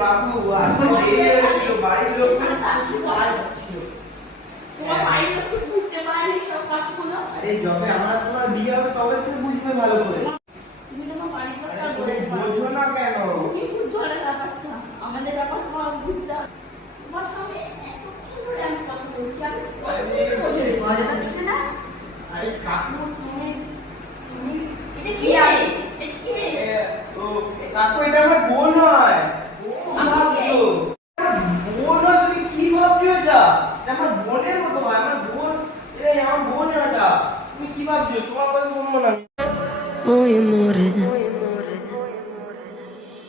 বাবু আসলে এই হয়েছিল বাড়ির লোক আরে যবে আমার তোমার বিয়ে হবে তবে তো বুঝবে ভালো করে। তুমি তোমার বাড়ির কথা বলে বোঝো না কেন? কি বুঝছো না ব্যাপারটা? আমাদের ব্যাপারটা বুঝতে তোমার সঙ্গে এতক্ষণ ধরে আমি কথা বলছি, আমি বসে বলে যাচ্ছে না। আরে কাকু তুমি এটা কি? এটা কি? ও কাকু এটা আমার